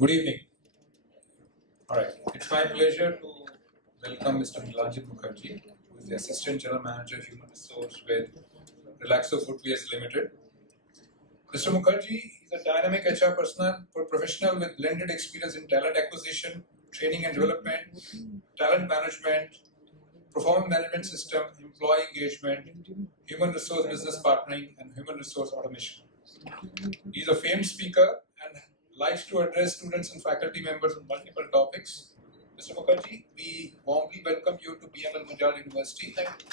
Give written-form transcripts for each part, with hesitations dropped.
Good evening. All right. It's my pleasure to welcome Mr. Nilanjan Mukherjee, who is the Assistant General Manager, Human Resource with Relaxo Footwears Limited. Mr. Mukherjee is a dynamic HR professional with blended experience in talent acquisition, training and development, talent management, performance management system, employee engagement, human resource business partnering, and human resource automation. He is a famed speaker and likes to address students and faculty members on multiple topics. Mr. Mukherjee, we warmly welcome you to BML Munjal University. And request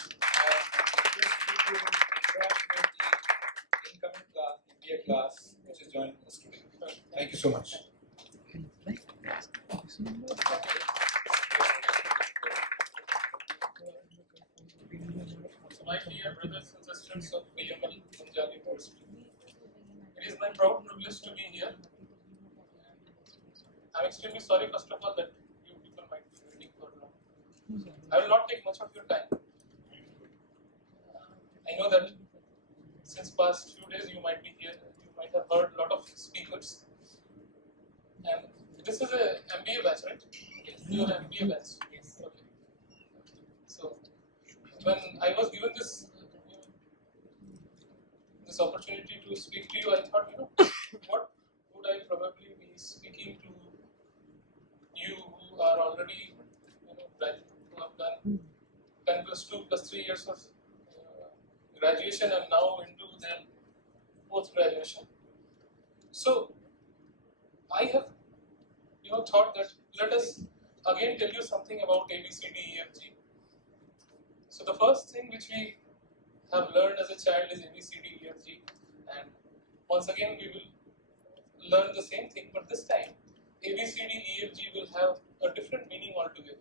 you to interact with the incoming class, MBA class, which is joining us today. Thank you so much. My dear brothers and sisters of BML Munjal University, it is my proud privilege to be here. I'm extremely sorry, first of all, that you people might be waiting for long. I will not take much of your time. I know that since past few days you might be here, you might have heard a lot of speakers. And this is a MBA batch, right? Yes. Your MBA batch. Yes. Okay. So when I was given this opportunity to speak to you, I thought, what would I probably be speaking to you who are already, graduate, who have done 10 plus 2 plus 3 years of graduation and now into their post graduation. So I have, thought that let us again tell you something about ABCDEFG. So the first thing which we have learned as a child is ABCDEFG, and once again we will learn the same thing, but this time ABCDEFG will have a different meaning altogether.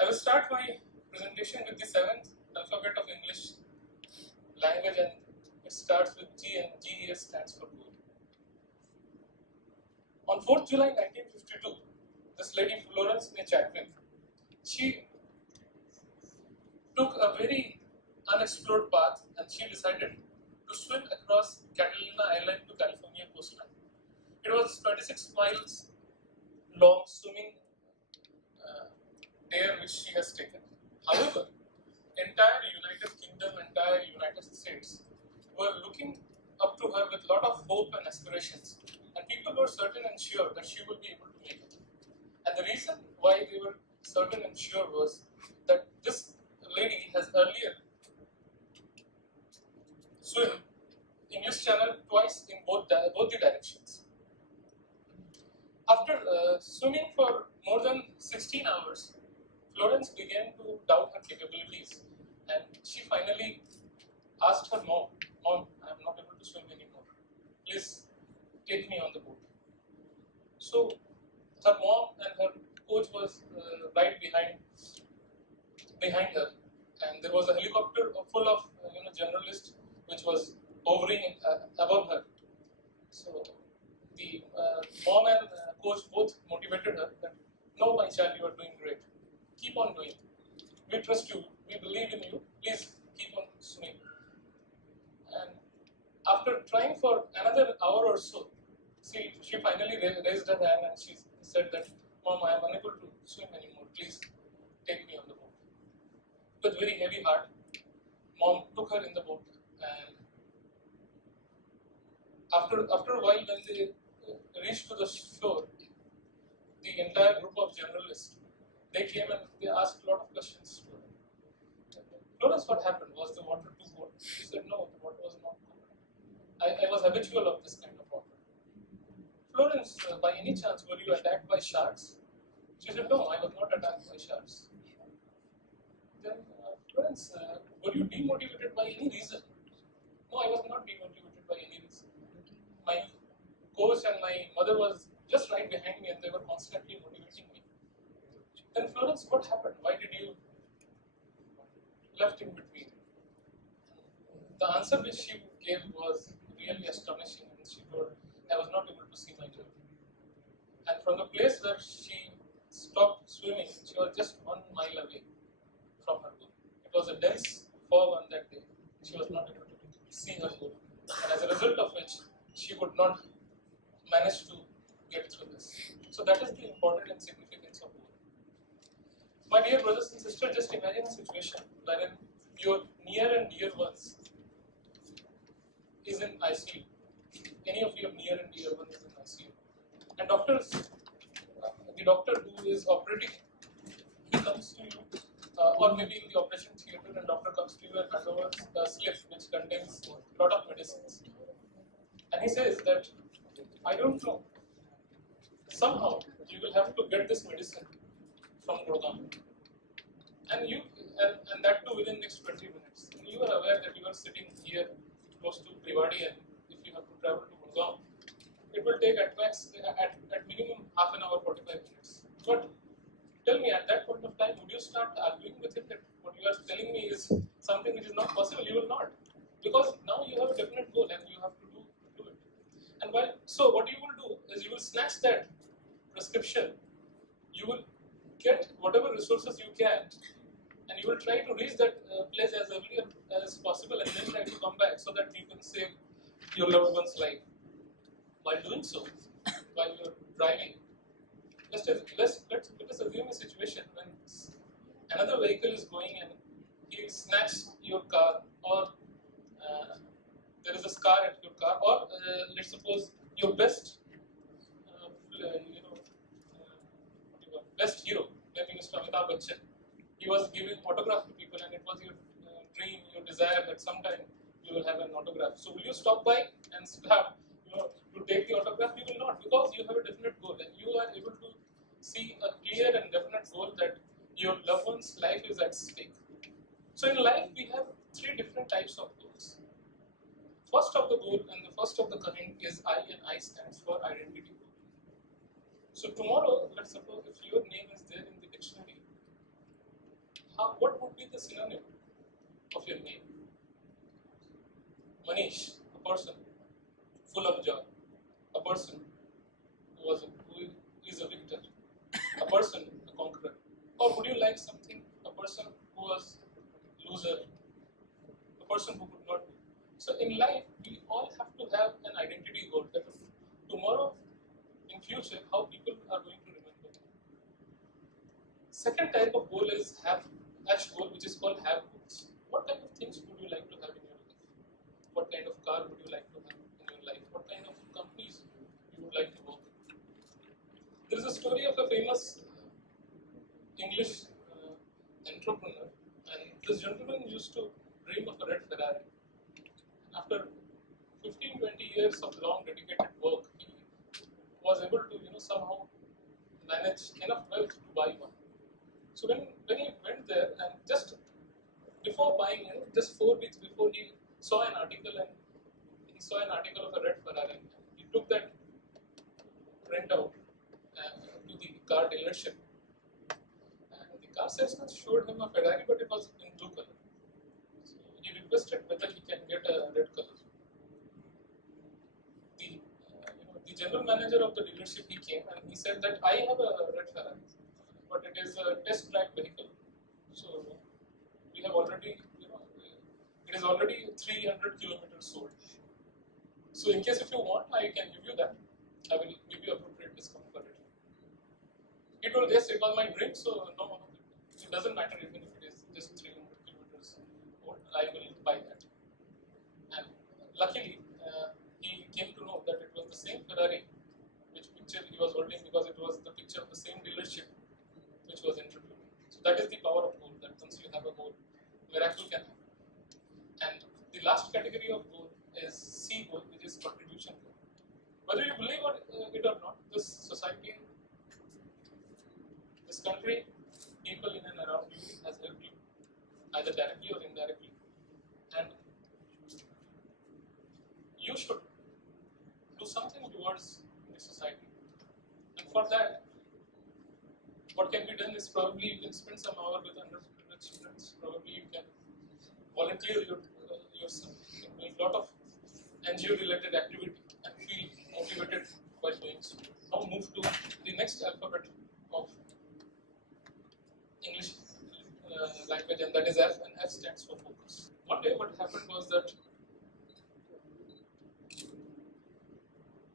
I will start my presentation with the 7th alphabet of English language, and it starts with G, and GES stands for goal. On 4th July 1952, this lady Florence May Chadwick, she took a very unexplored path and she decided to swim across Catalina Island to California coastline. It was 26 miles long swimming dare which she has taken. However, entire United Kingdom, entire United States were looking up to her with a lot of hope and aspirations, and people were certain and sure that she would be able to make it. And the reason why they were certain and sure was that this lady has earlier swim in this channel twice in both the directions. After swimming for more than 16 hours, Florence began to doubt her capabilities, and she finally asked her mom, "Mom, I am not able to swim anymore. Please take me on the boat." So her mom and her coach was right behind her, and there was a helicopter full of journalists which was hovering above her. So the mom and coach both motivated her that, "No, my child, you are doing great. Keep on doing. We trust you. We believe in you. Please keep on swimming." And after trying for another hour or so, she finally raised her hand and she said that, "Mom, I am unable to swim anymore. Please take me on the boat." With very heavy heart, mom took her in the boat, and after a while, when they reached to the shore, the entire group of journalists, they came and they asked a lot of questions to her. "Florence, what happened? Was the water too cold?" She said, "No, the water was not cold. I was habitual of this kind of water." "Florence, by any chance, were you attacked by sharks?" She said, "No, I was not attacked by sharks." Then, "Florence, were you demotivated by any reason?" "No, I was not demotivated by any reason. My coach and my mother was just right behind me and they were constantly motivating me." "Then, Florence, what happened? Why did you left in between?" The answer which she gave was really astonishing, and she told, "I was not able to see my goal." And from the place where she stopped swimming, she was just 1 mile away from her goal. It was a dense fog on that day. She was not able to see her goal. And as a result of which, she could not manage to get through this. So that is the importance and significance of goal. My dear brothers and sisters, just imagine a situation wherein your near and dear ones is in ICU. Any of your near and dear ones is in ICU. And the doctor who is operating, he comes to you, or maybe in the operation theatre, and doctor comes to you and hands over a slip which contains a lot of medicines. And he says that, I don't know, somehow you will have to get this medicine from Gurgaon. And that too within next 20 minutes. And you are aware that you are sitting here close to Rewari, and if you have to travel to Gurgaon, it will take at max, at minimum half an hour, 45 minutes. But tell me, at that point of time, would you start arguing with him that what you are telling me is something which is not possible? You will not. Because now you have a definite goal and you have to do it. And so what you will do is you will snatch that prescription, you will get whatever resources you can, and you will try to reach that place as early as possible, and then try to come back so that you can save your loved one's life. While doing so, while you are driving, let us assume a situation when another vehicle is going and he snatches your car, or there is a scar at your car, or let's suppose your best, best hero, maybe Mr. Amitabh Bachchan. He was giving autograph to people, and it was your dream, your desire that sometime you will have an autograph. So will you stop by and start, to take the autograph? You will not, because you have a definite goal, and you are able to see a clear and definite goal that your loved one's life is at stake. So in life, we have three different types of goals. First of the goal and the first of the kind is I, and I stands for identity. So tomorrow, let's suppose if your name is there in the dictionary, what would be the synonym of your name? Manish, a person full of joy, a person who is a victor, a person a conqueror. Or would you like something, a person who was loser, a person who could not be? So in life, we all have to have an identity goal that tomorrow, in future, how people are going to remember you. Second type of goal is have goal, which is called have goals. What kind of things would you like to have in your life? What kind of car would you like to have in your life? What kind of companies you would like to work in? There is a story of a famous English entrepreneur, and this gentleman used to dream of a red Ferrari. After 15-20 years of long dedicated work, he was able to somehow manage enough wealth to buy one. So when he went there, and just before buying it, just 4 weeks before, he saw an article of a red Ferrari. He took that printout to the car dealership, and the car salesman showed him a Ferrari, but it was in blue color. So he requested whether he can get a red color. The general manager of the dealership, he came and he said that I have a red Ferrari, but it is a test track vehicle. So we have already, it is already 300 kilometers sold. So in case if you want, I can give you that. I will give you appropriate discount for it. He told, yes, it was my dream, so no, it doesn't matter even if it is just 300 kilometers old, I will buy that. And luckily, he came to know that it was the same Ferrari which picture he was holding, because it was the picture of the same dealership which was introduced. So that is the power of goal, that once you have a goal, miracle can happen. And the last category of goal is C goal, which is contribution goal. Whether you believe it or not, this society, this country, people in and around you has helped you, either directly or indirectly. And you should do something towards the society. And for that, what can be done is probably you can spend some hour with underprivileged students. Probably you can volunteer yourself in a lot of NGO-related activity and feel motivated by doing so. Now move to the next alphabet of English language, and that is F, and F stands for focus. One day what happened was that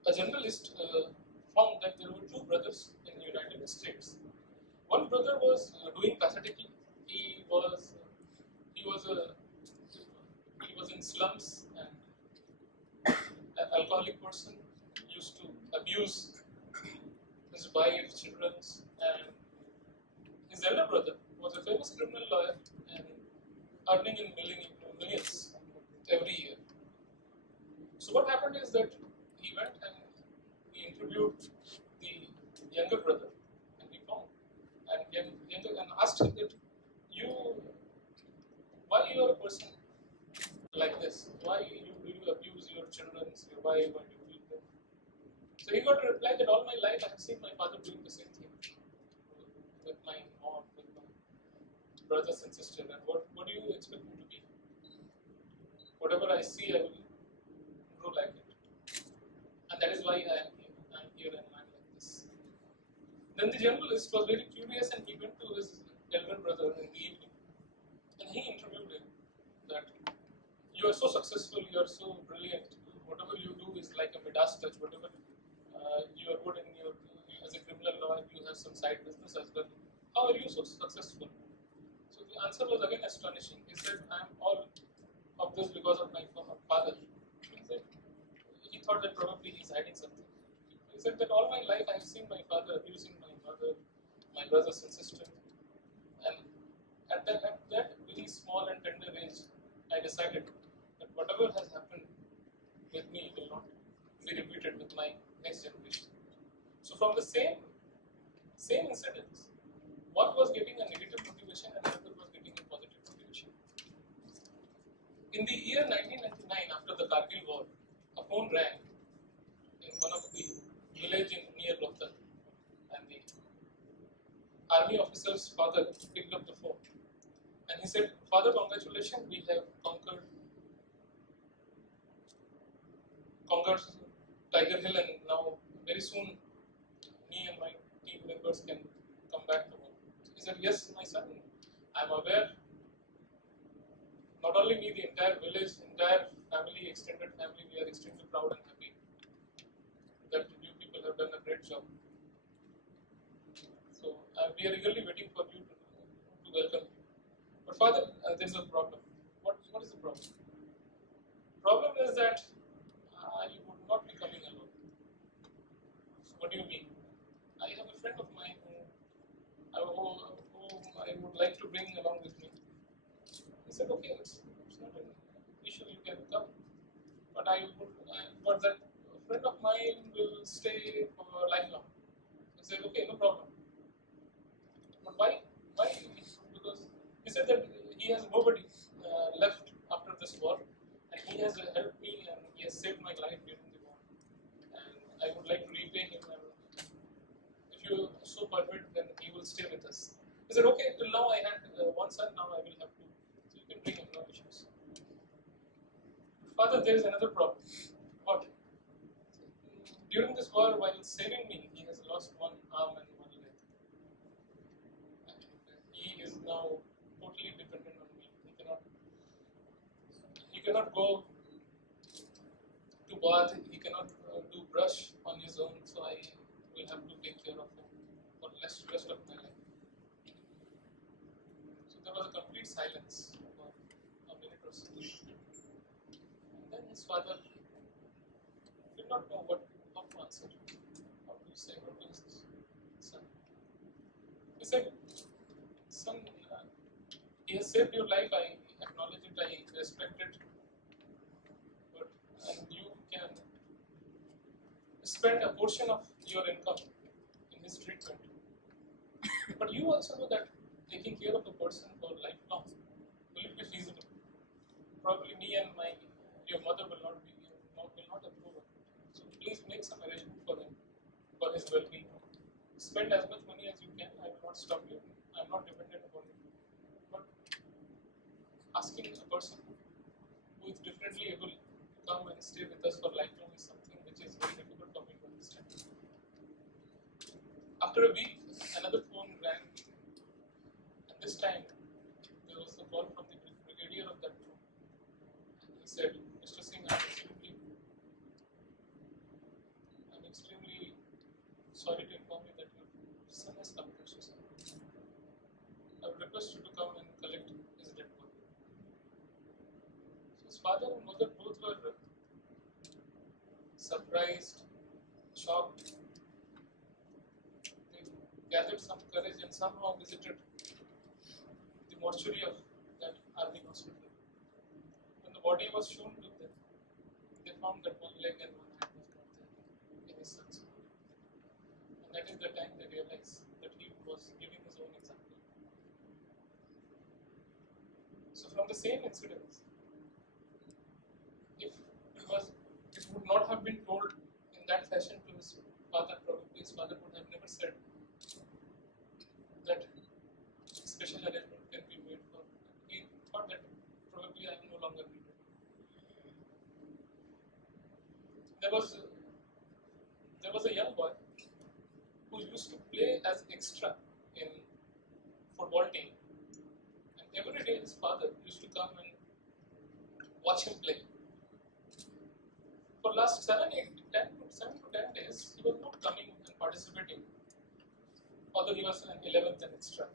a journalist found that there were two brothers brothers in the United States. One brother was doing pathetically. He was in slums and an alcoholic person, used to abuse his wife, children, and his elder brother was a famous criminal lawyer and earning in millions every year. So what happened is that he went and he interviewed the younger brother, and he found and asked him that why you are a person like this? Why do you abuse your children, your wife, why do you beat them? So he got a reply that all my life I have seen my father doing the same thing with my mom, with my brothers and sisters, and what do you expect me to be? Whatever I see, I will grow like it. And that is why I am here. I am here and I am like this. Then the journalist was very curious and he went to his elder brother in the evening and he interviewed him that you are so successful, you are so brilliant, whatever you do is like a Midas touch, whatever you are good in your, as a criminal lawyer, you have some side business as well. How are you so successful? So the answer was again astonishing. He said, I am all of this because of my father. He thought that probably he is hiding something. He said that all my life I have seen my father abusing my mother, my brothers and sisters. And at that very small and tender age, I decided that whatever has happened with me will not be repeated with my next generation. So from the same incidents, one was getting a negative motivation and another was getting a positive motivation. In the year 1999, after the Kargil war, a phone rang in one of the village near Rohtak, and the army officer's father picked up the phone and he said, Father, congratulations, we have conquered Tiger Hill, and now very soon me and my team members can come back to home. He said, yes, my son, I am aware. Not only me, the entire village, entire family, extended family, we are extremely proud and happy that you people have done a great job. So we are eagerly waiting for you to welcome you. But Father, there is a problem. What is the problem? Problem is that you would not be coming alone. So what do you mean? I have a friend of mine whom I would like to bring along with me. He said, okay, it's not an issue, you can come. But but that friend of mine will stay for lifelong. He said, okay, no problem. But why? Because he said that he has nobody left after this war, and he has helped me and he has saved my life during the war. And I would like to repay him. And if you are so perfect, then he will stay with us. He said, okay, till now I had one son, now I will have two. So you can bring him, no issues. Father, there is another problem. What? During this war, while saving me, he has lost one arm and one leg. And he is now totally dependent on me. He cannot go to bath, he cannot do brush on his own, so I will have to take care of him for the rest of my life. So there was a complete silence for a minute or so. And then his father did not know how to answer, how to say, what is this, son? He said, son, he has saved your life, I acknowledge it, I respect it, but you can spend a portion of your income in his treatment. But you also know that taking care of a person for lifelong, will it be feasible? Probably me and your mother will not approve of it. So please make some arrangement for him, for his well-being. Spend as much money as you can, I will not stop you, I am not dependent upon you. But asking a person who is differently able to come and stay with us for lifelong is something which is very difficult for me to understand. After a week, another phone rang, and this time there was a call from the brigadier of that troop. He said, Mr. Singh, I'm extremely sorry to inform you that father and mother both were surprised, shocked. They gathered some courage and somehow visited the mortuary of that army hospital. When the body was shown to them, they found that one leg and one hand was not there in his son's body. And that is the time they realized that he was giving his own example. So from the same incidents, if it would not have been told in that fashion to his father, probably his father would have never said that special arrangement can be made for. He thought that probably I am no longer needed. There was a young boy who used to play as extra in football team, and every day his father used to come and watch him play. For last 7 to 10 days, he was not coming and participating, although he was an 11th and extra.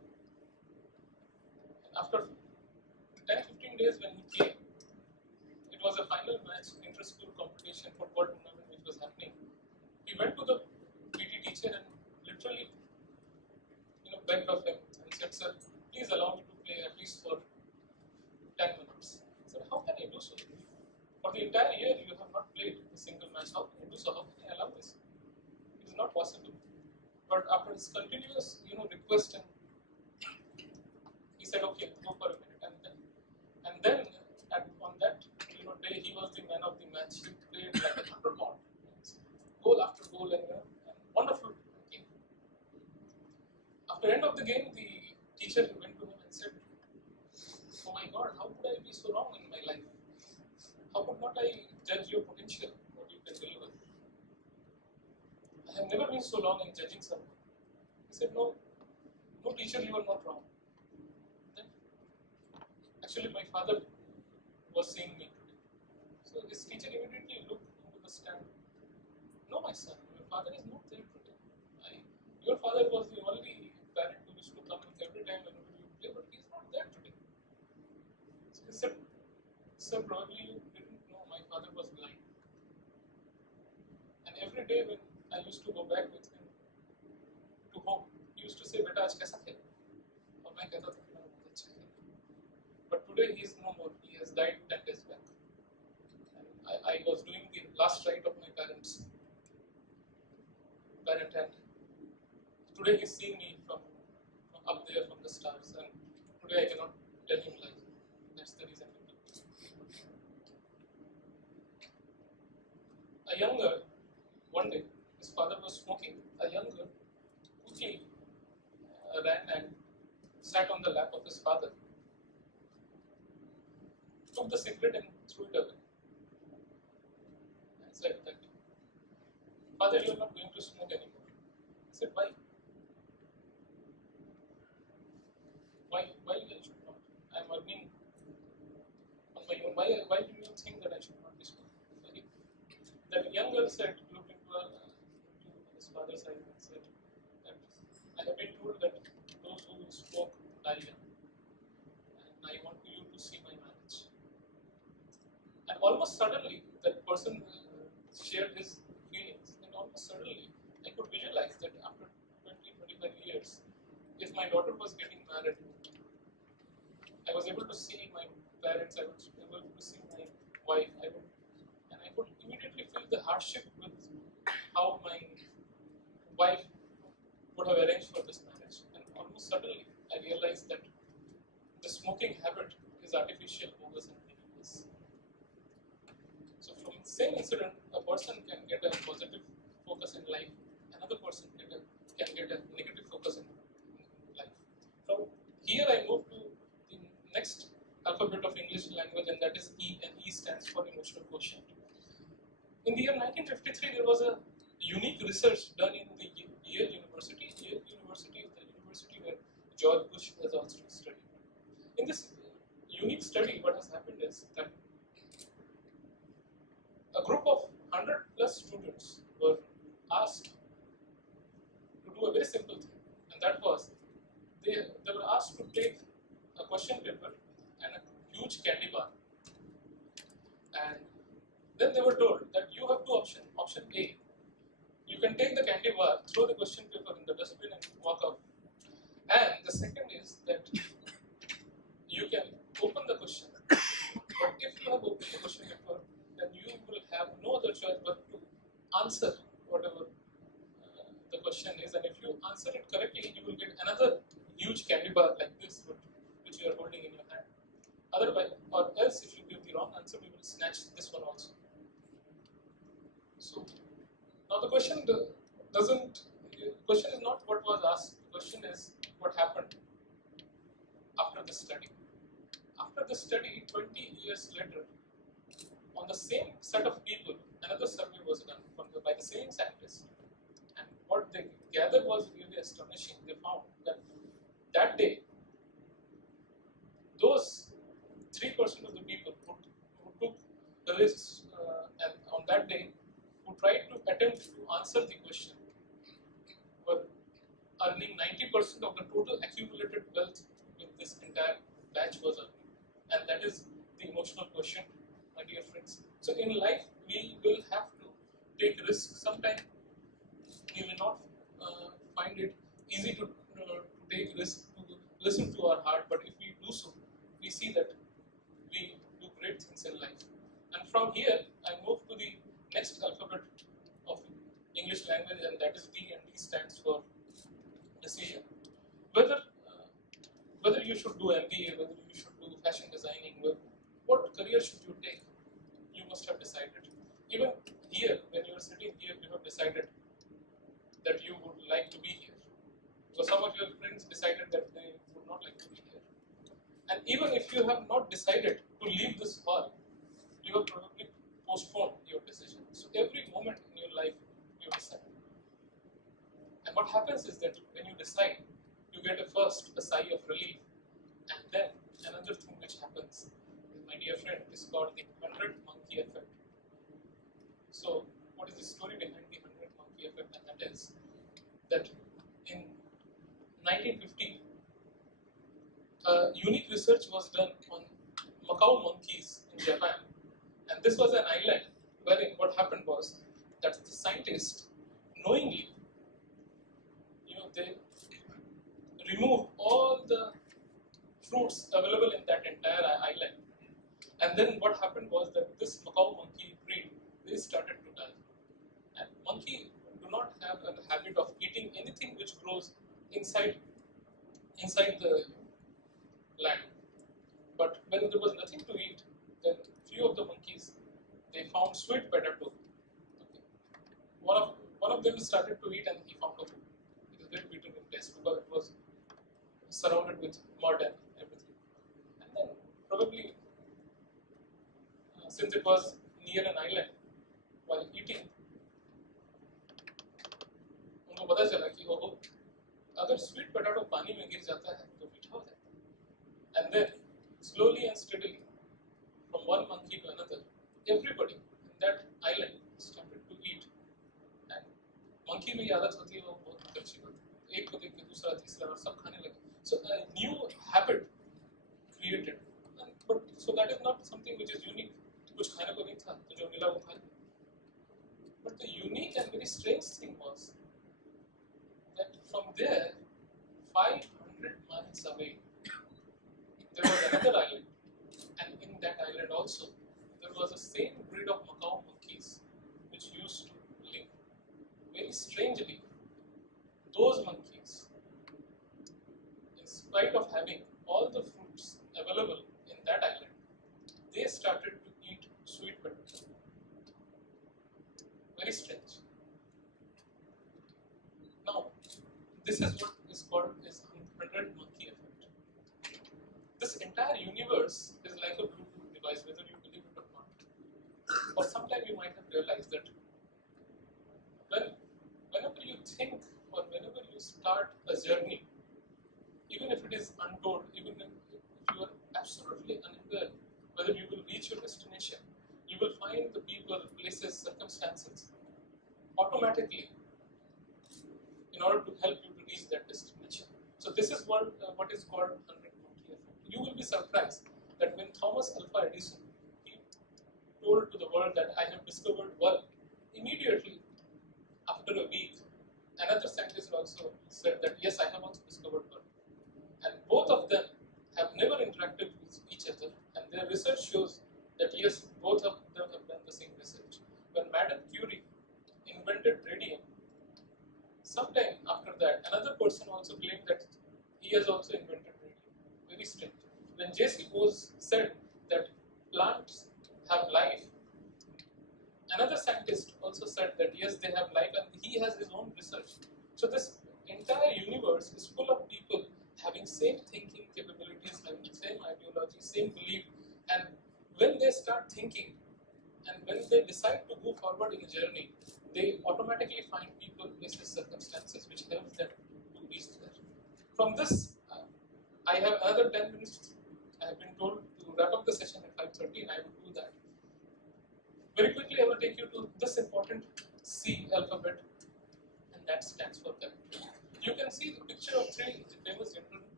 And after 10-15 days when he came, it was a final match, inter-school competition, football tournament which was happening. He went to the PT teacher and literally, begged of him and said, "Sir, please allow me to play at least for 10 minutes." He said, "How can I do so? For the entire year you have not played a single match. How can I do so? How can I allow this? It is not possible." But after his continuous, request, and he said, "Okay, go for a minute." And then on that, day, he was the man of the match. He played like a thunderbolt, goal after goal, and wonderful game. After end of the game, the teacher went to him and said, "Oh my God, how could I be so wrong in my life? How could not I judge your potential, what you can deliver? I have never been so long in judging someone." He said, "No, teacher, you are not wrong. Then, actually, my father was seeing me today." So this teacher immediately looked into the stand. "No, my son, your father is not there today. Your father was the only parent who used to come every time whenever you play, but he is not there today." So he said, "Sir, probably you didn't know my father was blind. And every day when I used to go back with him to home, he used to say, 'Beta, aaj kaisa khela?' और मैं कहता था, 'बहुत अच्छा खेला.' But today he is no more. He has died 10 days back. And I was doing the last rite of my parent, and today he's seeing me from up there from the stars, and today I cannot tell him lies. That's the reason." A young girl, one day, his father was smoking. A young girl quickly ran and sat on the lap of his father, took the cigarette and threw it away, and said that, "Father, you are not going to smoke anymore." He said, "Why? Why I should not? I am earning on my own. Why do you think that I should not be smoking?" So that young girl said, looked into his father's eyes and said that, "I have been told that those who smoke die young, and I want you to see my marriage." And almost suddenly, that person shared his feelings, and almost suddenly, I could visualize that after 20-25 years, if my daughter was getting married, I was able to see my parents, I was able to see my wife, and I could immediately feel the hardship with how my wife would have arranged for this marriage. And almost suddenly, I realized that the smoking habit is artificial, bogus, and meaningless. So from the same incident, a person can get a positive focus in life, another person can get a negative focus in life. From here, I move to the next alphabet of English language, and that is E, and E stands for emotional quotient. In the year 1953, there was a unique research done in the Yale University. Yale University is the university where George Bush has also studied. In this unique study, what has happened is that a group of 100 plus students were asked to do a very simple thing, and that was they were asked to take a question paper and a huge candy bar Then they were told that you have two options. Option A, you can take the candy bar, throw the question paper in the dustbin and walk out. And the second is that you can open the question. But if you have opened the question paper, then you will have no other choice but to answer whatever the question is. And if you answer it correctly, you will get another huge candy bar like this, which you are holding in your hand. Otherwise, or else, if you give the wrong answer, we will snatch this one also. So now the question question is not what was asked. The question is what happened after the study. After the study, 20 years later, on the same set of people, another survey was done by the same scientists. And what they gathered was really astonishing. They found that that day, those 3% of the people who took the risks and on that day, who tried to attempt to answer the question, were earning 90% of the total accumulated wealth with this entire batch was earning. And that is the emotional quotient, my dear friends. So in life, we will have to take risks. Sometimes we may not find it easy to take risks, to listen to our heart, but if we do so, we see that we do great things in life. And from here, I move to the next alphabet of English language, and that is D, and D stands for decision. Whether you should do MBA, whether you should do fashion designing, what career should you take, you must have decided. Even here, when you are sitting here, you have decided that you would like to be here. So some of your friends decided that they would not like to be here. And even if you have not decided to leave this hall, you have probably postponed your decision. So every moment in your life, you decide. And what happens is that when you decide, you get a sigh of relief. And then another thing which happens, my dear friend, is called the 100 monkey effect. So what is the story behind the 100 monkey effect? And that is that in 1950, unique research was done on macaw monkeys in Japan. And this was an island wherein what happened was that the scientists knowingly, they removed all the fruits available in that entire island. And then what happened was that this macaw monkey breed, they started to die. And monkey do not have a habit of eating anything which grows inside the land. But when there was nothing to eat, then few of the monkeys, they found sweet potato. Okay. One of them started to eat and he found a food. It was very bitter in taste because it was surrounded with mud and everything. And then probably since it was near an island, while eating, उनको पता चला कि ओहो अगर sweet potato पानी में गिर जाता है तो मीठा हो जाता है. And then slowly and steadily, from one monkey to another, everybody in that island started to eat. And monkey में ये आदत होती है वो बहुत अच्छी बात है. एक को देख के दूसरा तीसरा और सब खाने लगे. So a new habit created. So that is not something which is unique. कुछ खाने को नहीं था तो जो मिला वो खा लिया. But the unique and very strange thing was that from there, 500 miles away, there was another island, and in that island also, there was the same breed of macaw monkeys which used to live. Very strangely, those monkeys, in spite of having all the fruits available in that island, they started to eat sweet potato. Very strange. Now, this is what is called as 100 monkey effect. This entire universe is like a Bluetooth device, whether you believe it or not. Or sometime you might have realized that whenever you think or whenever you start a journey, even if it is untold, even if you are absolutely unaware whether you will reach your destination, you will find the people, places, circumstances automatically in order to help you to reach that destination. So this is what is called 100 monkey effect. You will be surprised that when Thomas Alva Edison he told told to the world that I have discovered one. Immediately, after a week, another scientist also said that yes, I have also discovered one. And both of them have never interacted with each other, and their research shows that yes, both of them have done the same research. When Madame Curie invented radium, sometime after that, another person also claimed that he has also invented radium. Very strange. When J.C. Bose said that plants have life, another scientist also said that yes, they have life, and he has his own research. So this entire universe is full of people having same thinking capabilities, having same ideology, same belief, and when they start thinking and when they decide to go forward in a journey, they automatically find people, places, circumstances which helps them to reach there. From this, I have another 10 minutes. I have been told to wrap up the session at 5:30, and I will do that. Very quickly, I will take you to this important C alphabet, and that stands for character. You can see the picture of three famous gentlemen,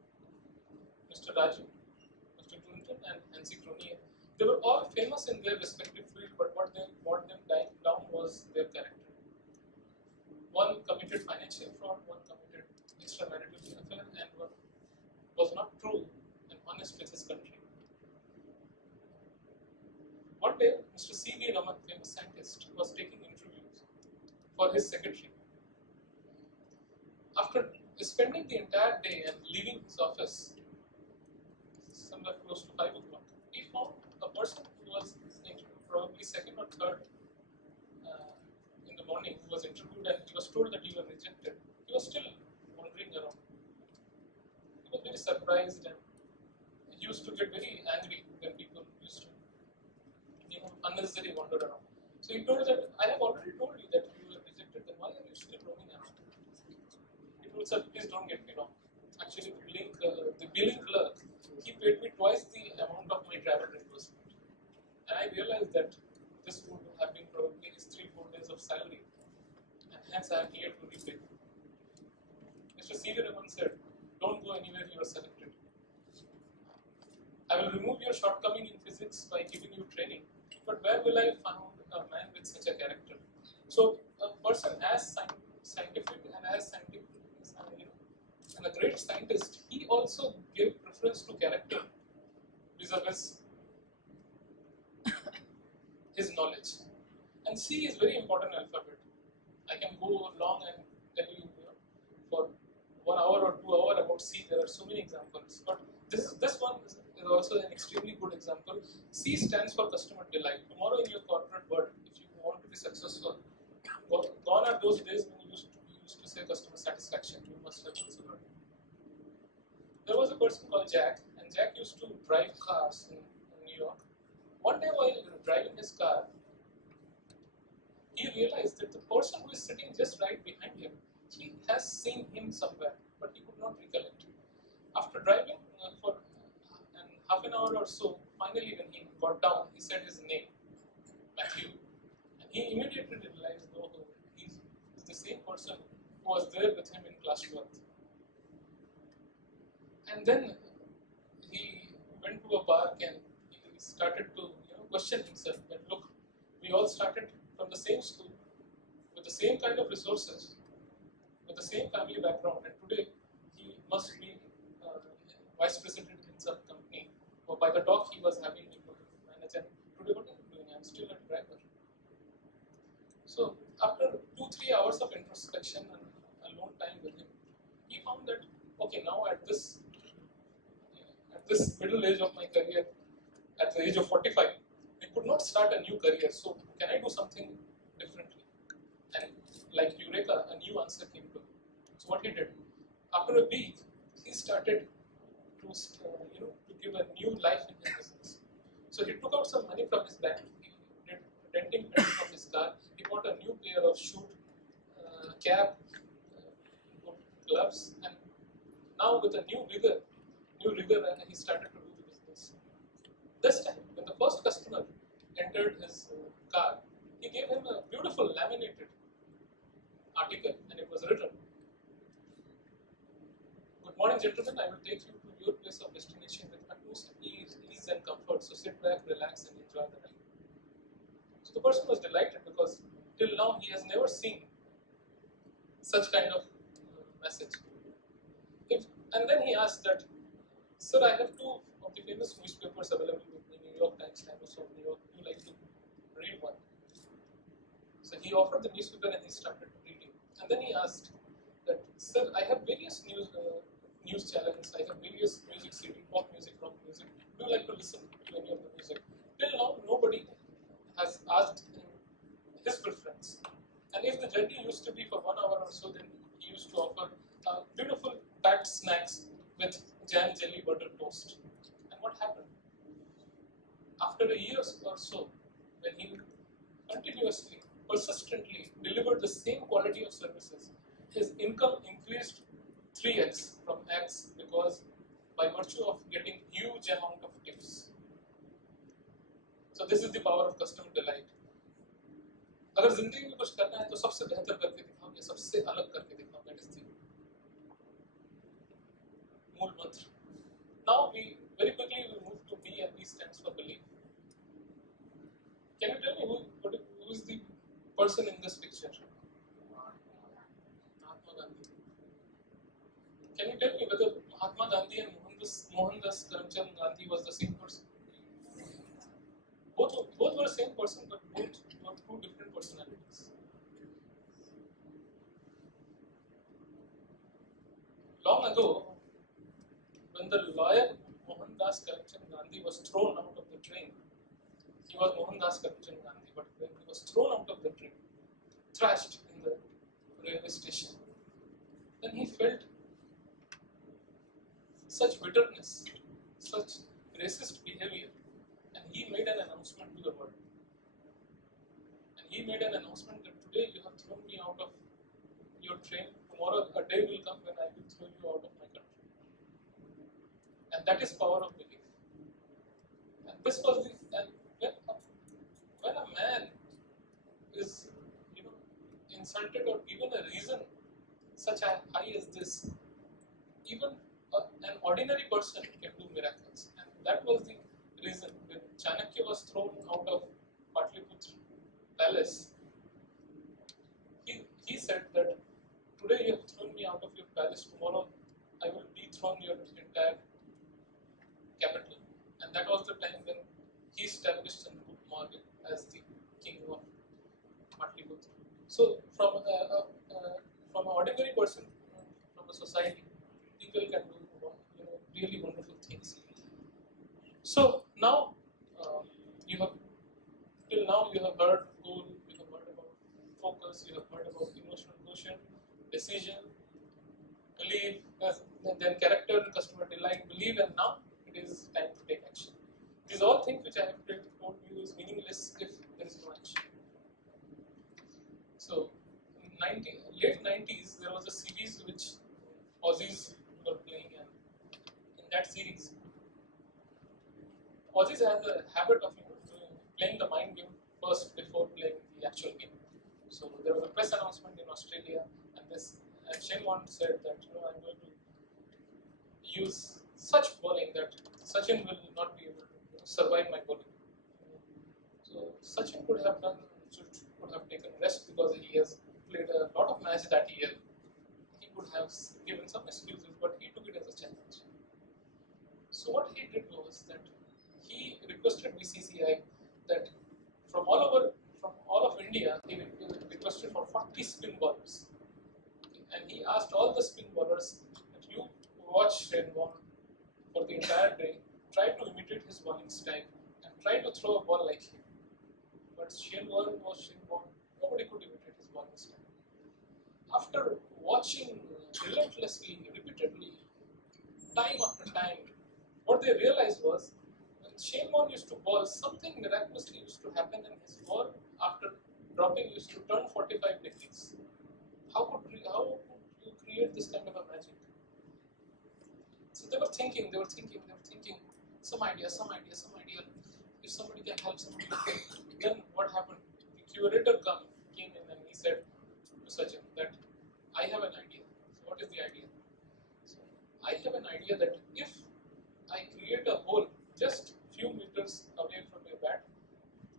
Mr. Raju, Mr. Clinton, and Nancy Cronier. They were all famous in their respective field, but what brought them down was their character. One committed financial fraud, one committed extramarital affair, and one was not true and honest with his country. One day, Mr. C.V. Raman, famous scientist, was taking interviews for his secretary. After spending the entire day and leaving his office, somewhere close to 5 o'clock, he found a person who was probably second or third in the morning, who was interviewed, and he was told that you were rejected. He was still wandering around. He was very surprised, and he used to get very angry when people used to unnecessarily wander around. So he told that, I have already told you that you were rejected, then why are you still roaming around? He told, sir, please don't get me wrong. Actually, the billing clerk, he paid me twice the amount of my travel reimbursement. And I realized that this would have been probably his 3-4 days of salary, and hence I am here to repay. Mr. C.V. Raman said, don't go anywhere, you are selected. I will remove your shortcoming in physics by giving you training, but where will I find a man with such a character? So a person as scientific and as scientific and a great scientist, he also gave preference to character vis-a-vis his knowledge. And C is very important alphabet. I can go long and tell you, for 1 hour or 2 hours about C. There are so many examples, but this one is also an extremely good example. C stands for customer delight. Tomorrow in your corporate world, if you want to be successful, gone are those days when you used to say customer satisfaction. You must have also heard. There was a person called Jack, and Jack used to drive cars in New York. One day while driving his car, he realized that the person who is sitting just right behind him, he has seen him somewhere, but he could not recollect. After driving for half an hour or so, finally when he got down, he said his name, Matthew. And he immediately realized, oh, he's the same person who was there with him in class 12th. And then he went to a park and he started to question himself that look, we all started from the same school, with the same kind of resources, with the same family background, and today he must be vice president in some company, or by the talk he was having, he could manage, and today what am I doing? I'm still a driver. So after 2-3 hours of introspection and alone time with him, he found that, okay, now at this middle age of my career, at the age of 45, I could not start a new career, so can I do something differently? And like Eureka, a new answer came to him. So what he did, after a week, he started to give a new life in his business. So he took out some money from his bank, he did denting of his car, he bought a new pair of shoe, cap, gloves, and now with a new rigor, and he started to do the business. This time, when the first customer entered his car, he gave him a beautiful laminated article, and it was written, "Good morning, gentlemen. I will take you to your place of destination with utmost ease and comfort. So sit back, relax, and enjoy the ride." the person was delighted because till now he has never seen such kind of message. And then he asked that, sir, I have two of the famous newspapers available with me, New York Times, Times of New York. Would you like to read one? So he offered the newspaper and he started reading. And then he asked that, sir, I have various news channels, I have various music CD, pop music, rock music. Would you like to listen to any of the music? Till now, nobody has asked him his preference. And if the journey used to be for 1 hour or so, then he used to offer beautiful packed snacks with jam, jelly, butter, toast. And what happened? After a year or so, when he continuously, persistently delivered the same quality of services, his income increased 3x from X because by virtue of getting huge amount of tips. So this is the power of customer delight. अगर जिंदगी में कुछ करना है तो सबसे बेहतर करके दिखाओ या सबसे अलग करके दिखाओ. That is the मूल मंत्र. Now we very quickly we move to B, and B stands for belief. Can you tell me who is the person in this picture? Mahatma Gandhi. Can you tell me whether Mahatma Gandhi and Mohandas Karamchand Gandhi was the same person? Both were the same person, but both were two different personalities. Long ago, when the lawyer Mohandas Karamchand Gandhi was thrown out of the train, he was Mohandas Karamchand Gandhi, but when he was thrown out of the train, thrashed in the railway station, then he felt such bitterness, such racist behavior, and he made an announcement to the world. And he made an announcement that today you have thrown me out of your train, tomorrow a day will come when I will throw you out of my country. And that is power of belief. And this was the, and when a man is, insulted or given a reason such high as this, even an ordinary person can do miracles. And that was the reason when Chanakya was thrown out of Patliputra palace. He said that today you have thrown me out of your palace, tomorrow I will dethrone your entire capital. And that was the time when he established Chandragupta as the king of Patliputra. So from an ordinary person, from a society, people can do really wonderful things. So now till now you have heard goal, you have heard about focus, you have heard about emotional quotient, decision, belief, then character, customer delight, believe, and now it is time to take action. These all things which I have told you is meaningless if there is no action. So in late 90s there was a series which Aussies were playing, and in that series Aussies have the habit of playing the mind game first before playing the actual game. So there was a press announcement in Australia, and Shane Warne said that I'm going to use such bowling that Sachin will not be able to survive my bowling. So Sachin could have taken rest because he has played a lot of matches that year. He could have given some excuses, but he took it as a challenge. So what he did was that he requested BCCI that from all of India, he requested for 40 spin bowlers. And he asked all the spin bowlers that you watch Shane Warne for the entire day, try to imitate his bowling style, and try to throw a ball like him. But Shane Warne was Shane Warne. Nobody could imitate his bowling style. After watching relentlessly, repeatedly, time after time, what they realized was when Shane Warne used to bowl, something miraculously used to happen, and his ball after dropping used to turn 45 degrees. How could you create this kind of a magic? So they were thinking, some idea. If somebody can help, Then what happened? The curator came in and he said to Sachin that I have an idea. So what is the idea? So I have an idea that if I create a hole just few meters away from your bat,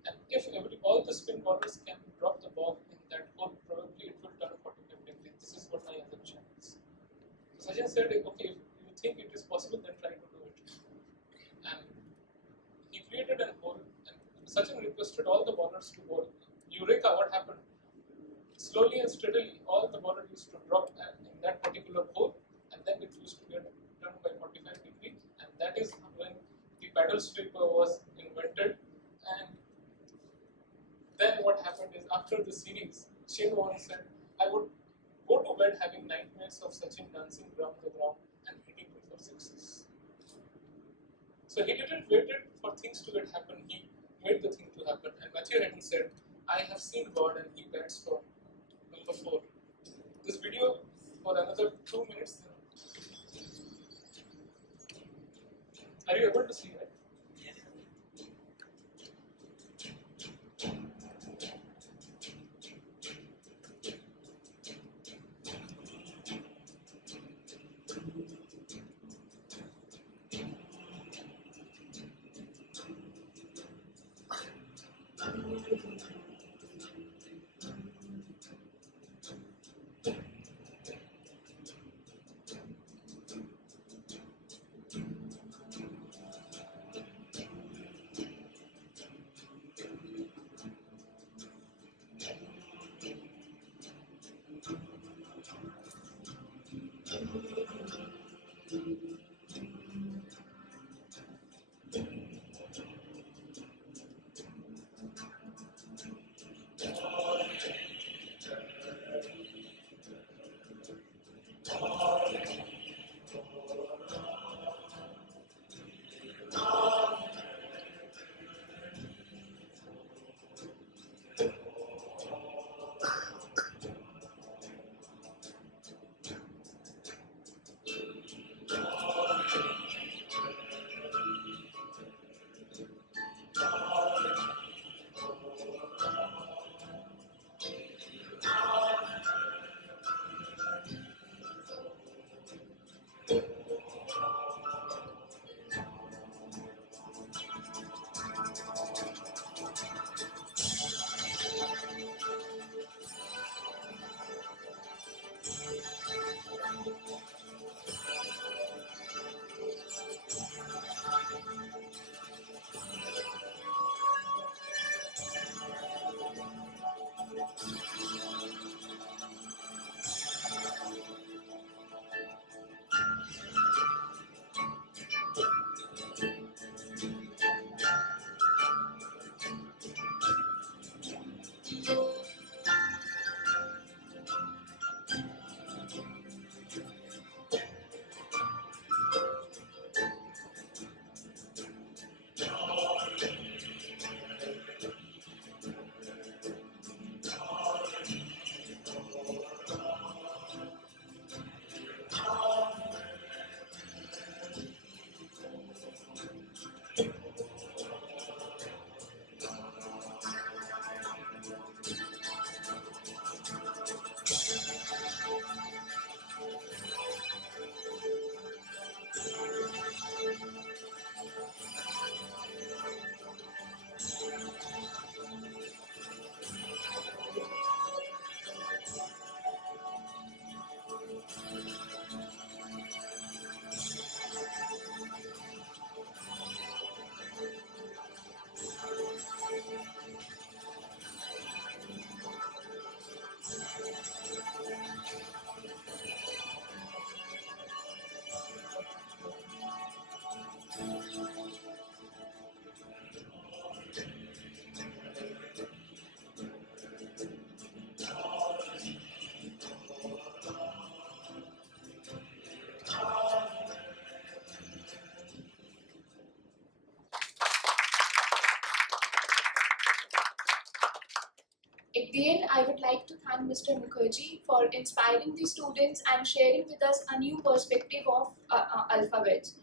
and if all the spin bowlers can drop the ball in that hole, probably it will turn 45 degrees. This is what my assumption is. So Sachin said, okay, if you think it is possible, then try to do it. And he created a hole, and Sachin requested all the bowlers to bowl. Eureka, what happened? Slowly and steadily, all the bowlers used to drop in that particular hole, and then it used to get turned by 45 degrees, and that is when the paddle sweeper was invented. And then what happened is, after the series, Shane Warne said, I would go to bed having nightmares of Sachin dancing around the ground and hitting me for sixes. So he didn't wait for things to get happen, he made the thing to happen. And Matthew Hayden said, I have seen God and he bats for number 4. This video for another 2 minutes. Are you able to see that? At the end, I would like to thank Mr. Mukherjee for inspiring the students and sharing with us a new perspective of alphabets.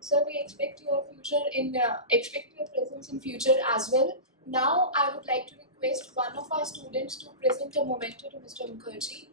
So we expect your presence in future as well. Now I would like to request one of our students to present a memento to Mr. Mukherjee.